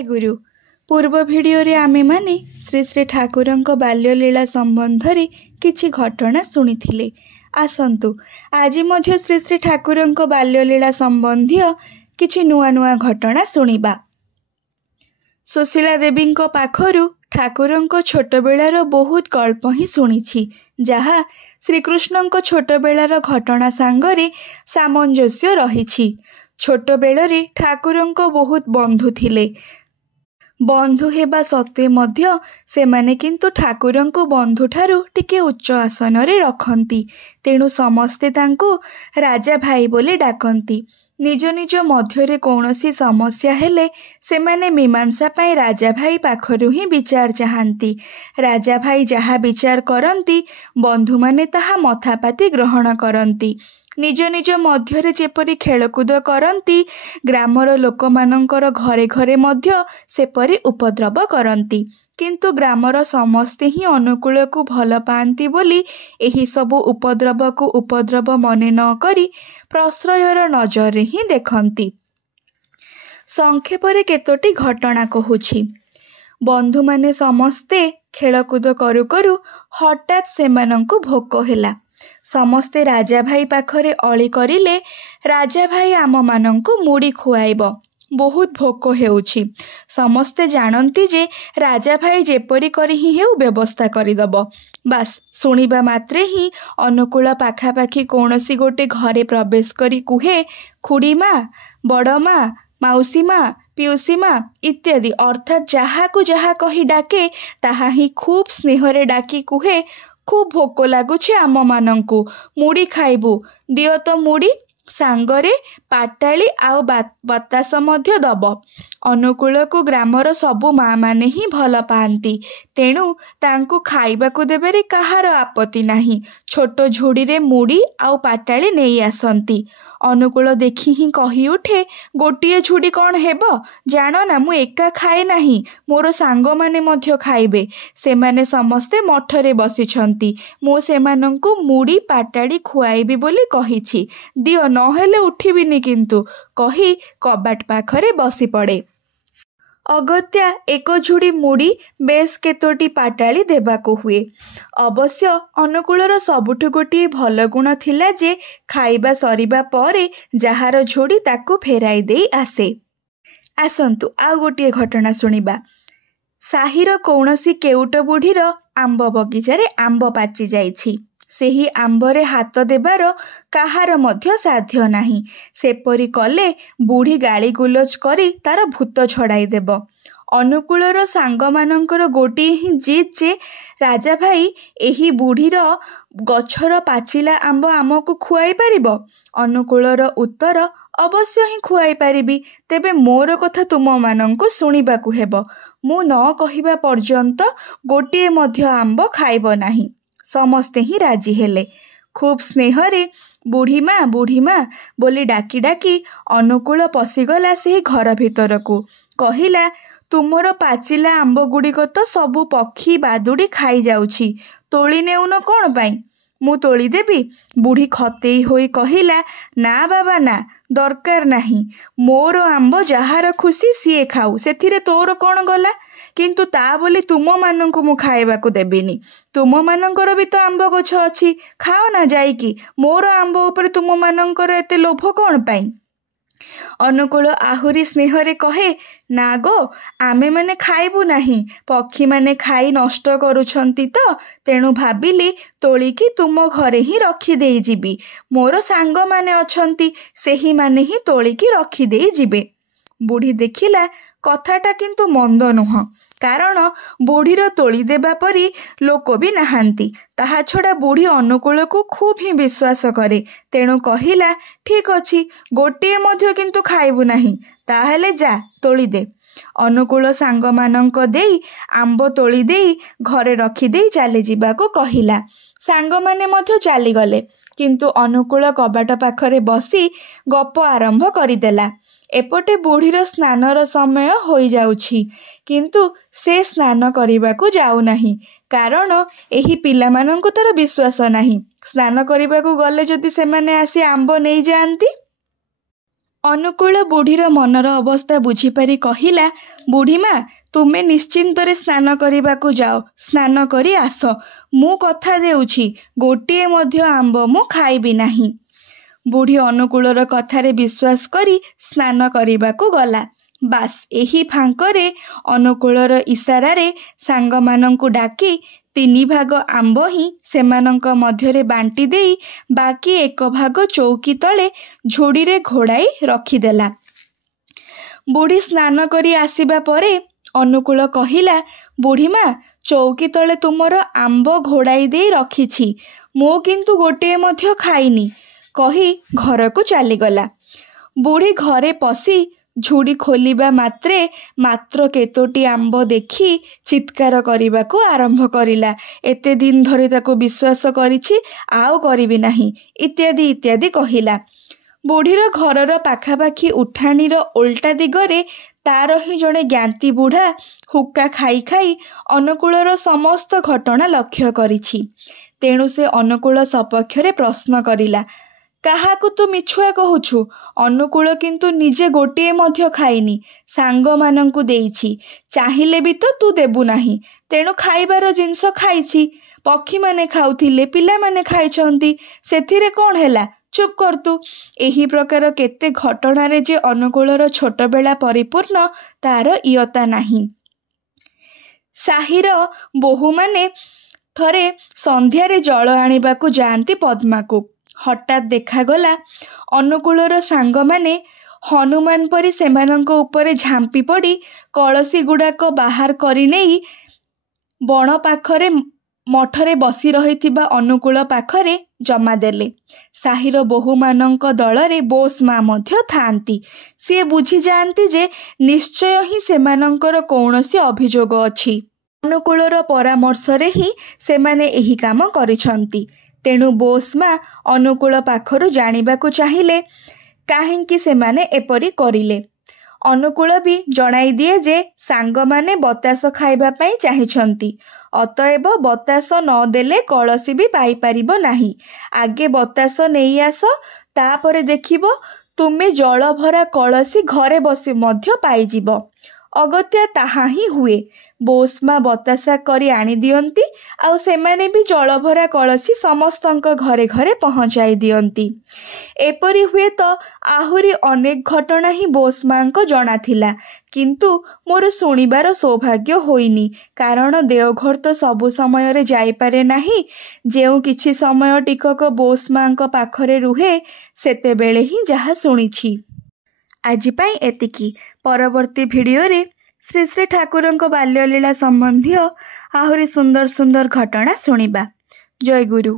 जय गुरु। पूर्व भिडियो रे आमे माने श्री श्री ठाकुरंक बाल्यलीला संबंधरे किछि घटना सुनिथिले। आसंतु आज मध्य श्री श्री ठाकुरंक बाल्यलीला संबंधी किछि नुआ नुआ घटना सुनिबा। सुशीला देवींक पाखरु ठाकुरंक छोट बेलार बहुत गल्प ही सुनिछि, जहा श्रीकृष्णंक छोट बेलार घटना सांगरे सामंजस्य रहिछि। छोट बेलरे ठाकुरंक बहुत बंधु थिले। बंधु हेबा सत्वे मध्य सेमाने किंतु ठाकुरंक बंधु ठारू टिके उच्च आसन रे रखंती। तेणु समस्ते तांको राजा भाई बोले डाकंती। निज निज मध्यरे कौनसी समस्या हेले सेमाने मीमांसा पाई राजा भाई पाखरु ही विचार चाहंती। राजा भाई जहा विचार करंती बंधु माने ताहा मथापाती ग्रहण करंती। निज निज मध्यरे जेपरी खेलकूद करंती, ग्रामर लोकमानंकर घरे घरे मध्य सेपरी उपद्रव करंती। किंतु ग्रामर समस्ते ही अनुकूल को भल पाती बोली एही सबु उपद्रव को उपद्रव मने न करी प्रश्रयर नजर ही देखंती। संक्षेपरे केतोटी घटना कहूछि। बंधु माने समस्ते खेलकूद करू करू हठात सेमानंकु भोक होला। समस्ते राजा भाई पाखरे अली करिले, राजा भाई आम मानंकु मुड़ी खुआइब, बहुत भोक हेउछि। समस्ते जानती जे राजा भाई जेपरी करी ही हेउ व्यवस्था करिदब। बास सुनिबा मात्रे ही अनुकूल पाखापाखी कौनसी गोटे घरे प्रवेश करी कुहे, खुड़ी माँ, बड़ माँ, माउसी माँ, पिउसी माँ इत्यादि, अर्थात जहा को जहा कही डाके ताहा ही खूब स्नेहरे डाकी कुहे, खूब भोक लगुचे आम मानंकु, मुड़ी खाइबु, दियो तो मुड़ी सांगरे पाटाली आउ बतास मध्य दब। अनुकूल को ग्रामर सबु माँ माने ही भल पाती। तेणु तांकु खाइबाकु देबेरे कहार आपत्ति नाही। छोट झुड़ी रे मुड़ी आउ पाटाली नहीं आसंती। अनुकूल देखी ही कही उठे, गोटिए झुड़ी कौन हेबो जान ना, मु एका खाए नाही, मोर सांग माने मध्य खाइबे। सेमाने समस्ते मठरे बसिछंती, मु सेमानंकु मुड़ी पाटाली खुआइबी बोली कहिछि, दियो नहेले उठिबिनी किंतु कही कबाट पाखरे बसी पड़े। अगत्या एक झुड़ी मुड़ी बेस केतोटी पाटाली देबाको हुए। अवश्य अनुकूलर सबुठु गोटिए भल गुण थिला जे खाइबा सरिबा परे जहार झुड़ी ताकू फेराई देई आसे। आसंतु आउ गोटिए घटना सुनिबा। साहिर कौनसी केउट बुढ़ीर आंब बगीचारे आंब पाची जाइछि। सेही आंबरे हाथ देबार काहार मध्य साध्य नाही। सेपरी कले बुढ़ी गाली गुलज करी तार भूत छड़ाई देब। अनुकूलर सांग मानंकर गोटिए ही जीत जे राजा भाई एही बुढ़ीर गछर पाचिला आंब आमको खुआई पारिबो। अनुकूलर उत्तर, अवश्य ही खुआई पारिबी, तेबे मोर कथा तुम मानंको सुनिबाकु हेबो। मु न कहिबा पर्यंत गोटिए मध्य आंब खाइबो नाही। समस्ते ही राजी हेले। खूब स्नेहरे बुढ़ी माँ बोली डाकी डाकी अनुकूल पशिगला से घर भितर को। कहिला, तुमर पाचिला आंब गुड़िक तो सबु पक्षी बादुड़ी खाई जाउछि, तोली नेउन कौन पाई? मु तोली देबी? बुढ़ी खतेई होई कहिला, ना बाबा ना, दरकार नाही, मोर आंब जहार खुशी सिए खाऊ, सेथिरे तोर कौन गला? किंतु ता बोली तुम मानंकु मु खाइबाकु देबिनी। तुम मानंकर भी तो आंब गछ अछि, खाओ ना जाइकी, मोर आंब ऊपर तुम मानंकर एते लोभ कौन पाई? अनुकूल आहुरी स्नेहरे कहे, ना गो, आमे माने खाइबु नाही, पक्षी माने खाई नष्ट करुछंती तो, तेणु भाबिली तोलिकी तुम घरे ही रखी देई जिबी। मोर सांग माने अछंती, सेही माने ही तोलिकी रखी देई जिबे। बुढ़ी देखिला कथाटा किंतु मंद नुह, कारण बुढ़ीर तोली देबा परी लोक भी नाहांती। ताहा छड़ा बुढ़ी अनुकूल को खूब ही विश्वास करे। तेणु कहिला, ठीक अछि, गोटिए मध्य किंतु खाइबु नाही, ताहेले जा तोली दे। अनुकूल सांग मानंक देई आंब तोली देई घरे रखी देई चली जिबाको कहिला। सांग माने मध्य चली गले, किंतु अनुकूल कबाट पाखरे बसी गप आरंभ करिदेला। एपटे बुढ़ीर स्नानर समय होई जाउछि, किंतु से स्नान करिबाकु जाउ नाही, कारण एही पिलामानंकु तार विश्वास नाही। स्नान करिबाकु गले जदि सेमाने आसी आंब नहीं जाआंती ଅନୁକୂଳ ବୁଢ଼ୀର ମନର ଅବସ୍ଥା ବୁଝିପାରି କହିଲା, ବୁଢ଼ୀମା, ତୁମେ ନିଶ୍ଚିନ୍ତରେ ସ୍ନାନ କରିବାକୁ ଯାଅ, ସ୍ନାନ କରି ଆସ। ମୁଁ କଥା ଦେଉଛି, ଗୋଟିଏ ମଧ୍ୟ ଆମ୍ବ ମୁଁ ଖାଇବି ନାହିଁ। ବୁଢ଼ୀ ଅନୁକୂଳର କଥାରେ ବିଶ୍ୱାସ କରି ସ୍ନାନ କରିବାକୁ ଗଲା। ବାସ୍ ଏହି ଫାଙ୍କରେ ଅନୁକୂଳର ଇସାରାରେ ସାଙ୍ଗମାନଙ୍କୁ ଡାକି 3 ଭାଗ ଆମ୍ବ ହିଁ ସେମାନଙ୍କ ମଧ୍ୟରେ ବାଣ୍ଟି ଦେଇ ବାକି 1 ଭାଗ ଚୌକି ତଳେ ଝୁଡ଼ିରେ ଘୋଡ଼ାଇ ରଖିଦେଲା। ବୁଢ଼ୀ ସ୍ନାନ କରି ଆସିବା ପରେ ଅନୁକୂଳ କହିଲା, ବୁଢ଼ୀମା, ଚୌକି ତଳେ ତୁମର ଆମ୍ବ ଘୋଡ଼ାଇ ଦେଇ ରଖିଛି, ମୁଁ କିନ୍ତୁ ଗୋଟିଏ ମଧ୍ୟ ଖାଇନି କହି ଘରକୁ ଚାଲିଗଲା। ବୁଢ଼ୀ ଘରେ ପଶି ଝୁଡ଼ି ଖୋଲିବା ମାତ୍ର କେତୋଟି ଆମ୍ବ ଦେଖି ଚିତ୍କାର କରିବାକୁ ଆରମ୍ଭ କରିଲା। ଏତେ ଦିନ ଧରି ତାକୁ ବିଶ୍ୱାସ କରିଛି, ଆଉ କରିବି ନାହିଁ, ଇତ୍ୟାଦି ଇତ୍ୟାଦି କହିଲା। ବୁଢ଼ୀର ଘରର ପାଖାପାଖି ଉଠାଣିର ଓଲଟା ଦିଗରେ ତାର ହିଁ ଜଣେ ଜ୍ଞାତି ବୁଢ଼ା ହୁକ୍କା ଖାଇ ଖାଇ ଅନୁକୂଳର ସମସ୍ତ ଘଟଣା ଲକ୍ଷ୍ୟ କରିଛି। ତେଣୁ ସେ ଅନୁକୂଳ ସପକ୍ଷରେ ପ୍ରଶ୍ନ କରିଲା, କାହାକୁ ତୁ ମିଛୁଆ କହୁଛୁ? ଅନୁକୂଳ କିନ୍ତୁ ନିଜେ ଗୋଟିଏ ମଧ୍ୟ ଖାଇନି, ସାଙ୍ଗମାନଙ୍କୁ ଦେଇଛି। ଚାହିଁଲେ ବି ତ ତୁ ଦେବୁ ନାହିଁ, ତେଣୁ ଖାଇବାର ଜିନିଷ ଖାଇଛି। ପକ୍ଷୀମାନେ ଖାଉଥିଲେ, ପିଲାମାନେ ଖାଇଛନ୍ତି, ସେଥିରେ କ'ଣ ହେଲା? ଚୁପ୍ କର ତୁ। ଏହି ପ୍ରକାର କେତେ ଘଟଣାରେ ଯେ ଅନୁକୂଳର ଛୋଟବେଳା ପରିପୂର୍ଣ୍ଣ, ତାର ଇୟତ୍ତା ନାହିଁ। ସାହିର ବୋହୂମାନେ ଥରେ ସନ୍ଧ୍ୟାରେ ଜଳ ଆଣିବାକୁ ଯାଆନ୍ତି ପଦ୍ମାକୁ। ହଠାତ୍ ଦେଖାଗଲା ଅନୁକୂଳର ସାଙ୍ଗମାନେ ହନୁମାନ ପରି ସେମାନଙ୍କ ଉପରେ ଝାମ୍ପି ପଡ଼ି କଳସୀ ଗୁଡ଼ାକ ବାହାର କରି ନେଇ ବଣ ପାଖରେ ମଠରେ ବସି ରହିଥିବା ଅନୁକୂଳ ପାଖରେ ଜମା ଦେଲେ। ସାହିର ବୋହୂମାନଙ୍କ ଦଳରେ ବୋସ୍ ମା ମଧ୍ୟ ଥାଆନ୍ତି। ସିଏ ବୁଝିଯାଆନ୍ତି ଯେ ନିଶ୍ଚୟ ହିଁ ସେମାନଙ୍କର କୌଣସି ଅଭିଯୋଗ ଅଛି। ଅନୁକୂଳର ପରାମର୍ଶରେ ହିଁ ସେମାନେ ଏହି କାମ କରିଛନ୍ତି। ତେଣୁ ବୋସ୍ ମା ଅନୁକୂଳ ପାଖରୁ ଜାଣିବାକୁ ଚାହିଁଲେ କାହିଁକି ସେମାନେ ଏପରି କରିଲେ। ଅନୁକୂଳ ବି ଜଣାଇ ଦିଏ ଯେ ସାଙ୍ଗମାନେ ବତାସ ଖାଇବା ପାଇଁ ଚାହିଁଛନ୍ତି, ଅତଏବ ବତାସ ନ ଦେଲେ କଳସୀ ବି ପାଇପାରିବ ନାହିଁ। ଆଗେ ବତାସ ନେଇ ଆସ, ତାପରେ ଦେଖିବ ତୁମେ ଜଳଭରା କଳସୀ ଘରେ ବସି ମଧ୍ୟ ପାଇଯିବ। ଅଗତ୍ୟା ତାହା ହିଁ ହୁଏ। ବୋସ୍ ମା ବତାସା କରି ଆଣିଦିଅନ୍ତି, ଆଉ ସେମାନେ ବି ଜଳଭରା କଳସୀ ସମସ୍ତଙ୍କ ଘରେ ଘରେ ପହଞ୍ଚାଇ ଦିଅନ୍ତି। ଏପରି ହୁଏତ ଆହୁରି ଅନେକ ଘଟଣା ହିଁ ବୋସ୍ ମା'ଙ୍କ ଜଣାଥିଲା, କିନ୍ତୁ ମୋର ଶୁଣିବାର ସୌଭାଗ୍ୟ ହୋଇନି, କାରଣ ଦେଓଘର ତ ସବୁ ସମୟରେ ଯାଇପାରେ ନାହିଁ। ଯେଉଁ କିଛି ସମୟ ଟିକକ ବୋସ୍ ମା'ଙ୍କ ପାଖରେ ରୁହେ, ସେତେବେଳେ ହିଁ ଯାହା ଶୁଣିଛି। ଆଜି ପାଇଁ ଏତିକି। ପରବର୍ତ୍ତୀ ଭିଡ଼ିଓରେ ଶ୍ରୀ ଶ୍ରୀ ଠାକୁରଙ୍କ ବାଲ୍ୟଲୀଳା ସମ୍ବନ୍ଧୀୟ ଆହୁରି ସୁନ୍ଦର ସୁନ୍ଦର ଘଟଣା ଶୁଣିବା। ଜୟ ଗୁରୁ।